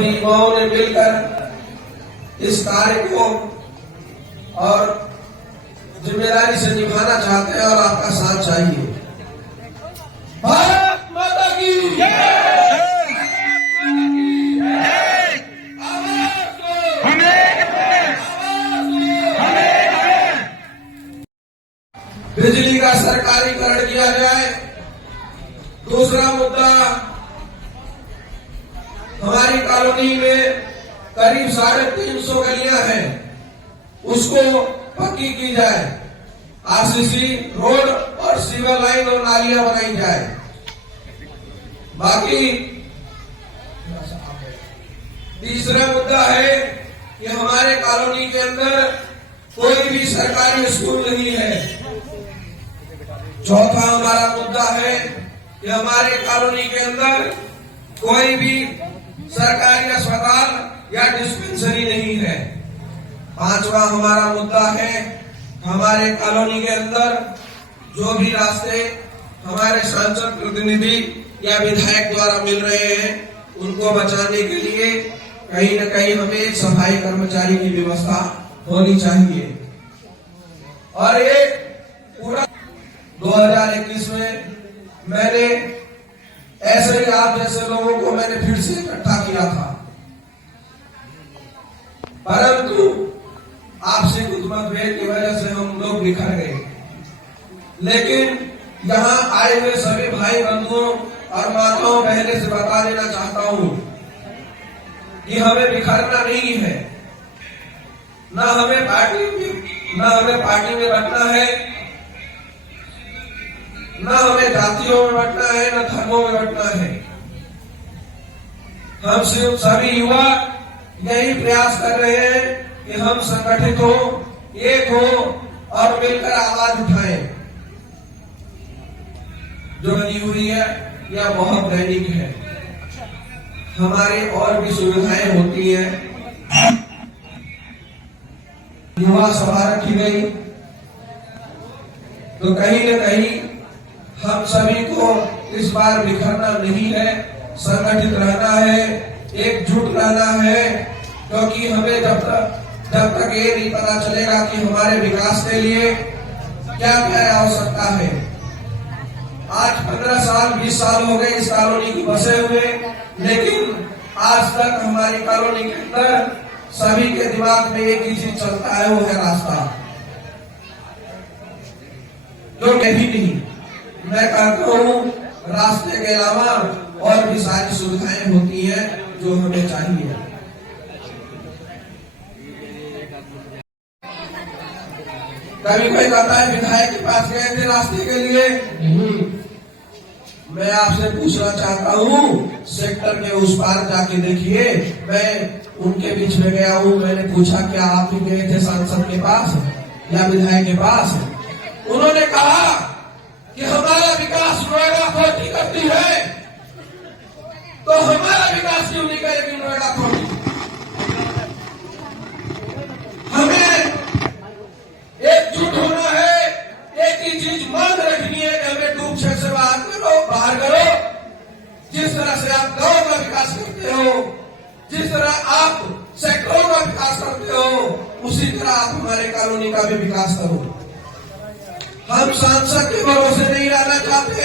सभी युवाओं ने मिलकर इस कार्य को और जिम्मेदारी से निभाना चाहते हैं और आपका साथ चाहिए। भारत माता की बिजली का सरकारीकरण किया जाए। दूसरा मुद्दा, हमारी कॉलोनी में करीब 350 गलियां हैं, उसको पक्की की जाए। आरसीसी रोड और सीवर लाइन और नालियां बनाई जाए। बाकी तीसरा मुद्दा है कि हमारे कॉलोनी के अंदर कोई भी सरकारी स्कूल नहीं है। चौथा हमारा मुद्दा है कि हमारे कॉलोनी के अंदर कोई भी सरकारी अस्पताल या डिस्पेंसरी नहीं है। पांचवा हमारा मुद्दा है, हमारे कॉलोनी के अंदर जो भी रास्ते हमारे सांसद प्रतिनिधि या विधायक द्वारा मिल रहे हैं, उनको बचाने के लिए कहीं न कहीं हमें एक सफाई कर्मचारी की व्यवस्था होनी चाहिए। और ये पूरा 2021 में मैंने ऐसे ही आप जैसे लोगों को मैंने फिर से इकट्ठा किया था, परंतु आपसी कुछ मतभेद की वजह से हम लोग बिखर गए। लेकिन यहाँ आए हुए सभी भाई बंधुओं और माताओं बहने से बता देना चाहता हूँ कि हमें बिखरना नहीं है। न हमें पार्टी में बंटना है, न हमें जातियों में बंटना है, न धर्मों में बंटना है। हम सिर्फ सभी युवा यही प्रयास कर रहे हैं कि हम संगठित हो, एक हो और मिलकर आवाज उठाएं। जो बनी हुई है यह बहुत दैनिक है। हमारी और भी सुविधाएं होती हैं। युवा सभा रखी गई तो कहीं न कहीं हम सभी को इस बार बिखरना नहीं है, संगठित रहना है, एकजुट रहना है। क्योंकि हमें जब तक ये नहीं पता चलेगा कि हमारे विकास के लिए क्या क्या आवश्यकता है। आज 15 साल 20 साल हो गए इस कॉलोनी को बसे हुए, लेकिन आज तक हमारी कॉलोनी के अंदर सभी के दिमाग में एक ही चीज चलता है, वो है रास्ता। जो कभी नहीं, मैं कहता हूँ रास्ते के अलावा और भी सारी सुविधाएं होती हैं जो हमें चाहिए। कभी कोई कहता है विधायक के पास गए थे रास्ते के लिए। मैं आपसे पूछना चाहता हूँ, सेक्टर के उस पार जाके देखिए। मैं उनके बीच में गया हूँ, मैंने पूछा क्या आप ही गए थे सांसद के पास या विधायक के पास? उन्होंने कहा कि हमारा विकास नोएडा अथॉरिटी करती है, तो हमारा विकास क्यों नहीं करेगी नोएडा अथॉरिटी? हमें एकजुट होना है, एक ही चीज मांग रखनी है कि हमें डूब क्षेत्र से बाहर करो। जिस तरह से आप गांव का विकास करते हो, जिस तरह आप सेक्टरों का विकास करते हो, उसी तरह आप हमारे कॉलोनी का भी विकास करो। हम सांसद के भरोसे नहीं रहना चाहते,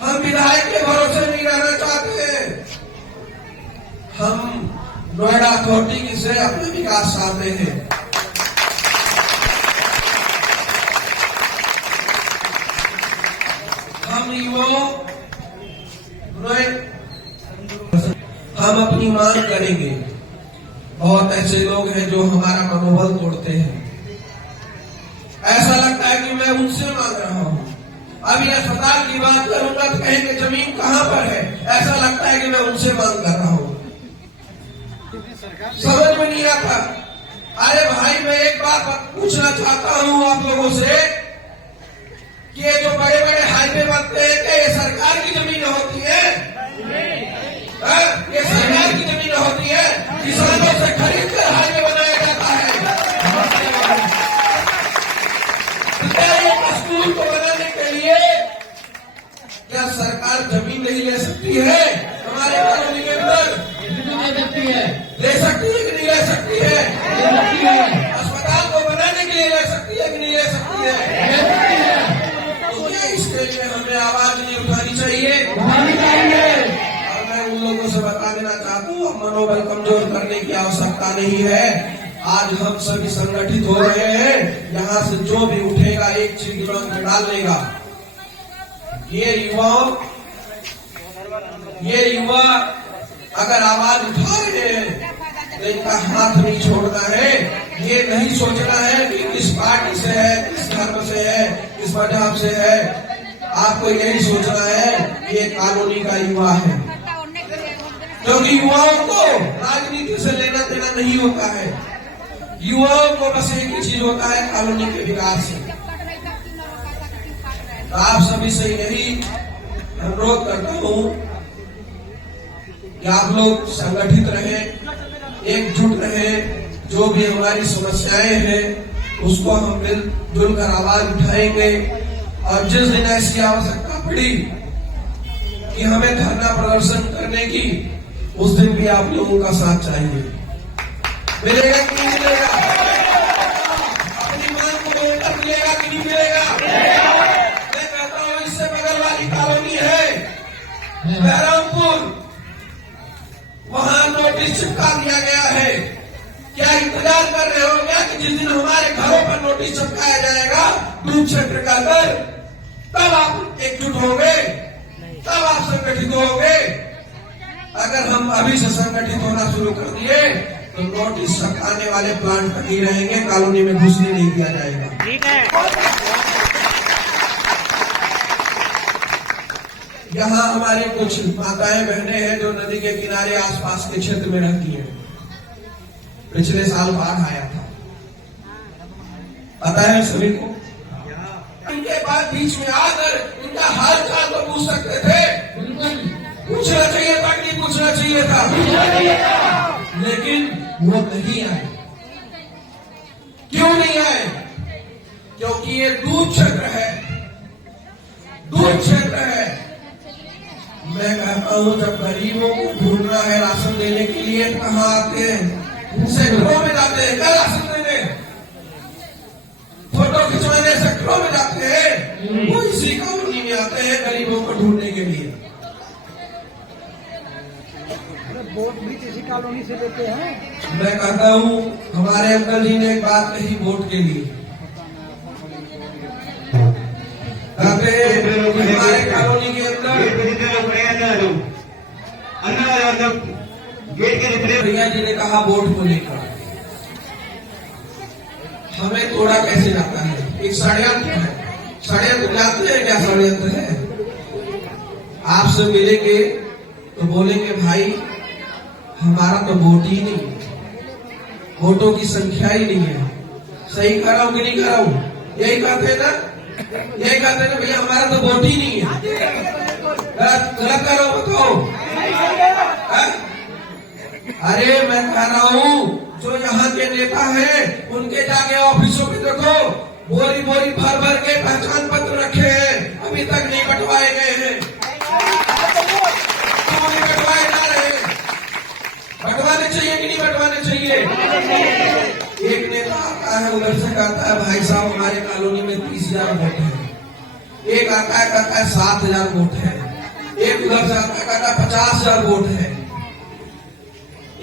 हम विधायक के भरोसे नहीं रहना चाहते। हम नोएडा अथॉरिटी से अपने विकास चाहते हैं। हम युवाओं हम अपनी मांग करेंगे। बहुत ऐसे लोग हैं जो हमारा मनोबल तोड़ते हैं। ऐसा लगता है कि मैं उनसे मांग रहा हूँ। अभी अस्पताल की बात करूंगा तो कहेंगे जमीन कहाँ पर है। ऐसा लगता है कि मैं उनसे मांग कर रहा हूँ। समझ में नहीं आता। अरे भाई, मैं एक बात पूछना चाहता हूँ आप लोगों से कि ये जो बड़े बड़े हाईवे बनते हैं, क्या ये सरकार की जमीन होती है? ये सरकार की जमीन होती है? किसानों से खरीद कर हाईवे बनाया जाता है। स्कूल को बनाने के लिए क्या सरकार जमीन नहीं ले सकती है? हमारे कॉलोनी के अंदर को मनोबल कमजोर करने की आवश्यकता नहीं है। आज हम सभी संगठित हो रहे हैं। यहाँ से जो भी उठेगा एक चीज दिमाग में डाल लेगा। ये युवा अगर आवाज उठा रहे हैं तो इनका हाथ नहीं छोड़ना है। ये नहीं सोचना है कि किस पार्टी से है, किस धर्म से है, किस मजहब से है। आपको यही सोचना है ये कॉलोनी का युवा है, क्योंकि युवाओं को राजनीति से लेना देना नहीं होता है। युवाओं को बस एक ही चीज होता है, कॉलोनी के विकास से। तो आप सभी से यही अनुरोध करता हूँ कि आप लोग संगठित रहे, एकजुट रहे। जो भी हमारी समस्याएं हैं उसको हम मिलजुल कर आवाज उठाएंगे। और जिस दिन ऐसी आवश्यकता पड़ी कि हमें धरना प्रदर्शन करने की, उस दिन भी आप लोगों का साथ चाहिए। मिलेगा कि नहीं मिलेगा? अपनी मांग को बोलकर मिलेगा कि नहीं मिलेगा? मैं कहता हूँ इससे बगल वाली कॉलोनी है बहरामपुर, वहां नोटिस चिपका दिया गया है। क्या इंतजार कर रहे हो क्या कि जिस दिन हमारे घरों पर नोटिस चिपकाया जाएगा ग्रुप क्षेत्र का दर, तब आप एकजुट होंगे, तब आप संगठित होंगे? अगर हम अभी से संगठित होना शुरू कर दिए तो नोटिस चिपकाने वाले प्लांट तक ही रहेंगे, कॉलोनी में घुसने नहीं दिया जाएगा। ठीक है। यहाँ हमारी कुछ माताएं बहनें हैं जो नदी के किनारे आसपास के क्षेत्र में रहती हैं। पिछले साल बाढ़ आया था, पता है सभी को। इनके बाद बीच में आकर इनका हाल चाल तो पूछ सकते थे, पूछना चाहिए था कि नहीं पूछना चाहिए था? लेकिन वो नहीं आए। क्यों नहीं आए? क्योंकि ये दूध क्षेत्र है, दूध क्षेत्र है। मैं कहता हूँ जब गरीबों को ढूंढना है राशन देने के लिए, कहाँ आते हैं? सेक्टरों में जाते हैं क्या राशन देने? फोटो खिंचवाने सेक्टरों में जाते हैं। वो इसी कॉलोनी में आते हैं गरीबों को ढूंढने के लिए। वोट भी इसी कॉलोनी से लेते हैं। मैं कहता हूँ हमारे अंकल जी ने एक बात कही वोट के लिए, कहते हमारे कॉलोनी के अंदर भैया जी ने कहा वोट को लेकर हमें तोड़ा कैसे जाता है? एक षड्यंत्र है। षड्यंत्र जानते हैं क्या षड्यंत्र है? आपसे मिलेंगे तो बोलेंगे भाई हमारा तो वोट ही नहीं है, वोटों की संख्या ही नहीं है। सही कर रहा हूं कि नहीं कर रहा हूं? यही कहते हैं ना, यही कहते हैं ना भैया हमारा तो वोट ही नहीं है। गलत कर रहा हूं बताओ? अरे मैं कह रहा हूँ जो यहाँ के नेता हैं उनके जाके ऑफिसों में देखो, बोरी बोरी भर भर के पहचान पत्र रखे हैं, अभी तक नहीं बंटवाए गए हैं। क्यों नहीं बंटवाए जा रहे? बंटवाने चाहिए कि नहीं बंटवाने चाहिए? एक नेता आता है उधर से कहता है भाई साहब हमारे कॉलोनी में 30,000 वोट है। एक आता है कहता है 7,000 वोट है। एक उधर से आता है कहता है 50,000 वोट है।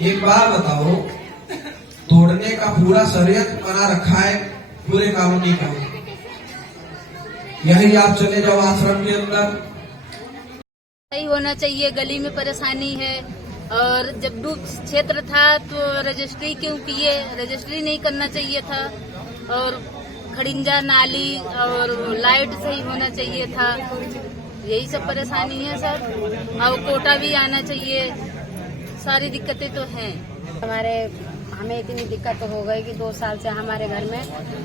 एक बात बताओ, तोड़ने का पूरा षड्यंत्र बना रखा है पूरे कॉलोनी का। यही आप चले जाओ आश्रम के अंदर, सही होना चाहिए। गली में परेशानी है, और जब डूब क्षेत्र था तो रजिस्ट्री क्यों किए? रजिस्ट्री नहीं करना चाहिए था। और खड़िंजा नाली और लाइट सही होना चाहिए था। यही सब परेशानी है सर। और कोटा भी आना चाहिए। सारी दिक्कतें तो हैं। हमें इतनी दिक्कत हो गई कि 2 साल से हमारे घर में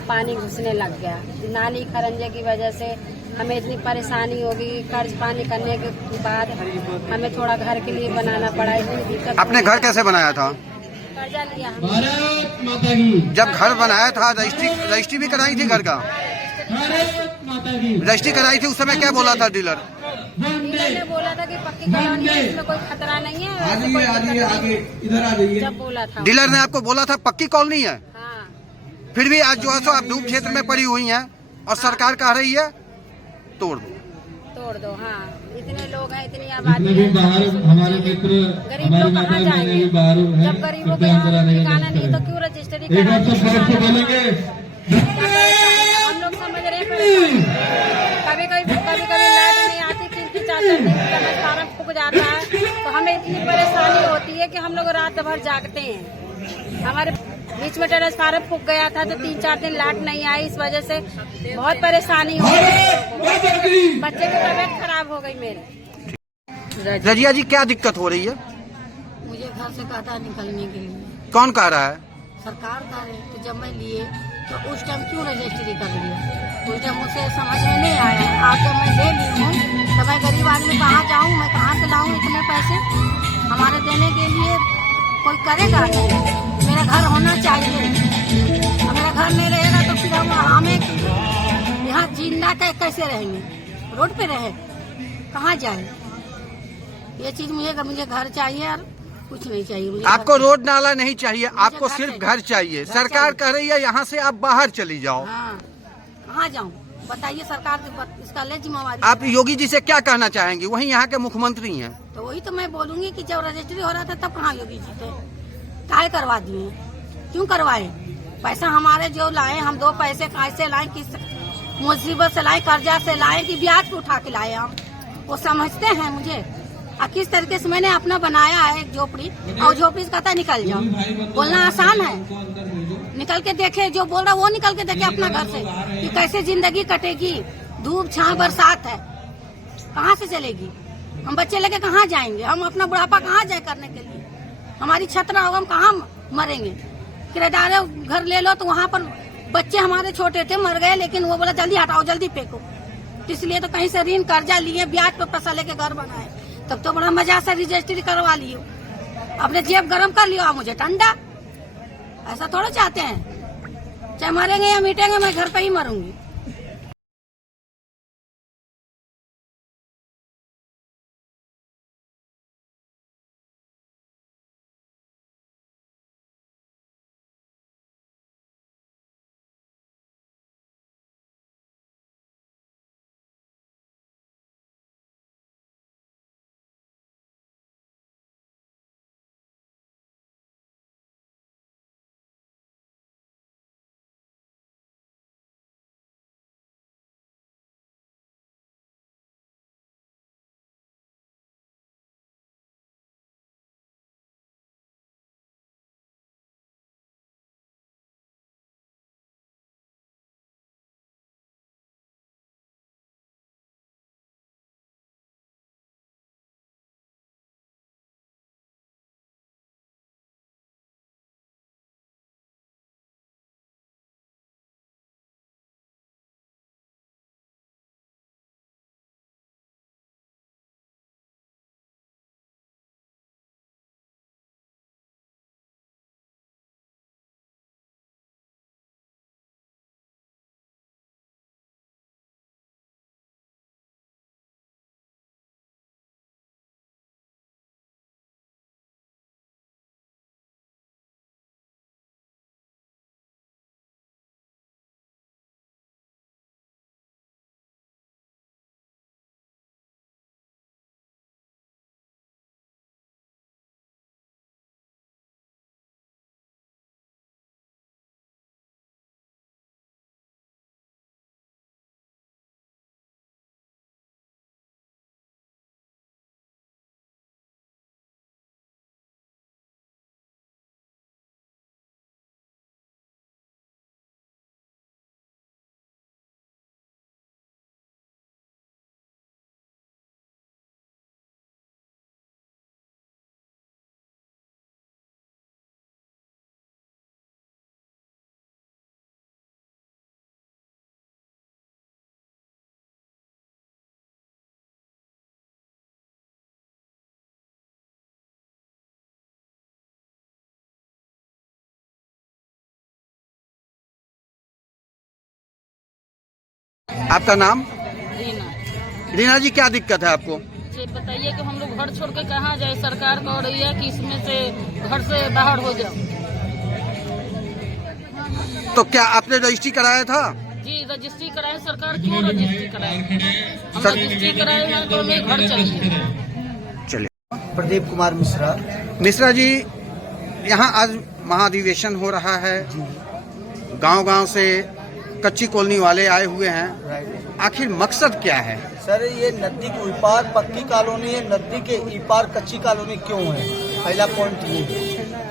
पानी घुसने लग गया। नाली खरंजे की वजह से हमें इतनी परेशानी होगी। कर्ज पानी करने के बाद हमें थोड़ा घर के लिए बनाना पड़ा। इतनी दिक्कत। आपने घर कैसे बनाया था? कर्जा लिया। भारत माता की। जब घर बनाया था रजिस्ट्री भी कराई थी घर का? भारत माता की। रजिस्ट्री कराई थी, उस समय क्या बोला था डीलर? डीलर ने बोला था कि पक्की कॉलोनी है, इसमें कोई खतरा नहीं है। आगे इधर आ जाइए। जब बोला था डीलर ने आपको बोला था पक्की कॉलोनी है, हाँ। फिर भी आज जो है सो आप डूब क्षेत्र में पड़ी हुई हैं और सरकार कह रही है तोड़ दो। तोड़ दो, हाँ। इतने लोग हैं, इतनी जितने आबादी भी है, बाहर हमारे मित्र गरीब हमारे लोग कहाँ मतलब जाएंगे? भी बाहर हैं, जब गरीबों को कृपया यहाँ अंदर आने का ठिकाना कोशिश नहीं तो करें। क्यों रजिस्ट्री एक बार तो करानी? सड़क पे बोलेंगे। हम लोग समझ रहे हैं कभी कभी लाइट नहीं आती, 3-3 4-4 दिन ट्रांसफार्मर फूक जाता है, तो हमें इतनी परेशानी होती है कि हम लोग रात भर जागते हैं। हमारे बीच में ट्रांसफार्मर फूक गया था तो 3-4 दिन लाइट नहीं आई, इस वजह से बहुत परेशानी हो गई। बच्चे की तबीयत खराब हो गई मेरी। रजिया जी क्या दिक्कत हो रही है? मुझे घर से कहता है निकलने के लिए, कौन कह रहा है? सरकार का है। तो जब मैं लिए तो उस टाइम क्यों रजिस्ट्री कर लिया, उस टाइम मुझे समझ में नहीं आया। आज जब मैं ले ली हूँ तो मैं गरीब आदमी कहाँ जाऊँ, मैं कहाँ से लाऊँ इतने पैसे? हमारे देने के लिए कोई करेगा नहीं। मेरा घर होना चाहिए, मेरा घर नहीं रहेगा तो फिर हमें यहाँ जीना कैसे रहेंगे? रोड पे रहे, कहाँ जाए? ये चीज मुझे घर चाहिए और कुछ नहीं चाहिए मुझे। आपको रोड नाला नहीं चाहिए, आपको घर सिर्फ चाहिए। घर चाहिए। घर सरकार चाहिए। कह रही है यहाँ से आप बाहर चली जाओ। हाँ, कहाँ जाऊँ बताइए? सरकार इसका ले जिम्मेवारी। आप योगी जी से क्या कहना चाहेंगी? वही यहाँ के मुख्यमंत्री हैं। तो वही तो मैं बोलूंगी कि जब रजिस्ट्री हो रहा था तब कहाँ योगी जी थे? काहे करवा दिए? क्यों करवाए? पैसा हमारे जो लाए, हम 2 पैसे कैसे लाए, किस मुसीबत से लाए, कर्जा से लाए कि ब्याज पे उठा के लाए? हम वो समझते हैं मुझे। और किस तरीके से मैंने अपना बनाया है एक झोपड़ी, और झोपड़ी से कहता निकल जाओ। बोलना आसान है, निकल के देखे, जो बोल रहा वो निकल के देखे अपना घर से कि कैसे जिंदगी कटेगी। धूप छां बरसात है, कहाँ से चलेगी? हम बच्चे लेके कहाँ जाएंगे? हम अपना बुढ़ापा कहाँ जाए करने के लिए? हमारी छत ना होगा, हम कहाँ मरेंगे? किराएदार घर ले लो तो वहाँ पर बच्चे हमारे छोटे थे, मर गए, लेकिन वो बोला जल्दी हटाओ, जल्दी फेंको। इसलिए तो कहीं से ऋण कर्जा लिए, ब्याज पे पैसा लेके घर बनाए। तब तो बड़ा मजा से रजिस्ट्री करवा लियो, अपने जेब गरम कर लियो। मुझे ठंडा, ऐसा थोड़ा चाहते हैं। चाहे मरेंगे या मिटेंगे, मैं घर पे ही मरूंगी। आपका नाम? रीना। रीना जी, क्या दिक्कत है आपको? ये बताइए कि हम लोग घर छोड़ के कहाँ जाए? सरकार कह रही है कि इसमें से घर से बाहर हो जाओ। तो क्या आपने रजिस्ट्री कराया था? जी रजिस्ट्री कराए सरकार, क्यों रजिस्ट्री कराए? हम रजिस्ट्री कराए तो हमें घर चाहिए। चलिए। प्रदीप कुमार मिश्रा। मिश्रा जी, यहाँ आज महाधिवेशन हो रहा है, गांव-गांव से कच्ची कॉलोनी वाले आए हुए हैं, आखिर मकसद क्या है? सर ये नदी के ऊपर पक्की कॉलोनी है, नदी के ईपार कच्ची कॉलोनी क्यों है? पहला पॉइंट ये है।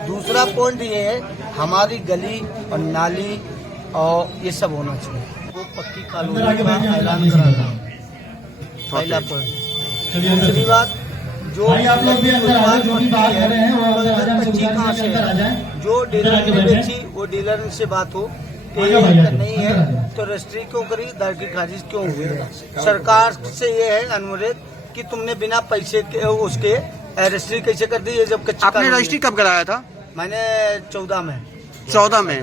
दूसरा पॉइंट ये है हमारी गली और नाली और ये सब होना चाहिए, वो पक्की कॉलोनी का ऐलान कराना, पहला पॉइंट। दूसरी बात जो कच्ची कहाँ से है, जो डीलर ने बेची वो डीलर से बात हो कि नहीं है तो रजिस्ट्री क्यों करी, दर की खारिज क्यों हुई? सरकार से ये है अनुरोध कि तुमने बिना पैसे के उसके रजिस्ट्री कैसे कर दी? ये जब कच्ची आपने रजिस्ट्री कब कराया था? मैंने 14 में। 14 में।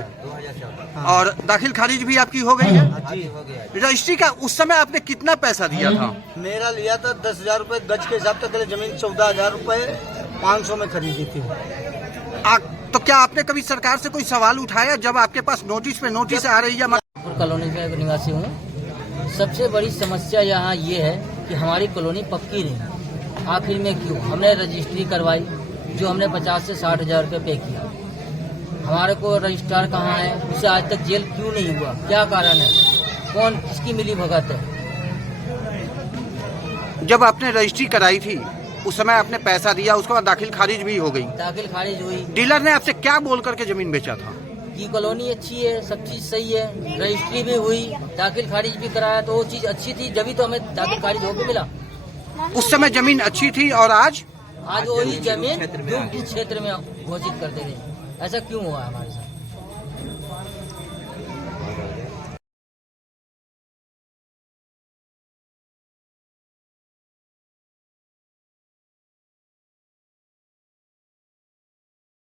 और दाखिल खारिज भी आपकी हो गई है? जी। रजिस्ट्री का उस समय आपने कितना पैसा दिया था? मेरा लिया था 10,000 रूपए गज के हिसाब से, जमीन 14,000 रूपए 500 में खरीदी थी। तो क्या आपने कभी सरकार से कोई सवाल उठाया जब आपके पास नोटिस पे नोटिस आ रही है? कॉलोनी का एक निवासी हूँ। सबसे बड़ी समस्या यहाँ ये है कि हमारी कॉलोनी पक्की नहीं, आखिर में क्यों? हमने रजिस्ट्री करवाई, जो हमने 50 से 60 हजार रुपये पे किया। हमारे को रजिस्ट्रार कहाँ है, उसे आज तक जेल क्यों नहीं हुआ? क्या कारण है? कौन किसकी मिली भगत है? जब आपने रजिस्ट्री कराई थी उस समय आपने पैसा दिया, उसके बाद दाखिल खारिज भी हो गई। दाखिल खारिज हुई। डीलर ने आपसे क्या बोल करके जमीन बेचा था? कि कॉलोनी अच्छी है, सब चीज सही है, रजिस्ट्री भी हुई, दाखिल खारिज भी कराया, तो वो चीज अच्छी थी, जब तो हमें दाखिल खारिज होकर मिला। उस समय जमीन अच्छी थी और आज वही जमीन जो इस क्षेत्र में घोषित कर दे रहे, ऐसा क्यों हुआ हमारे साथ?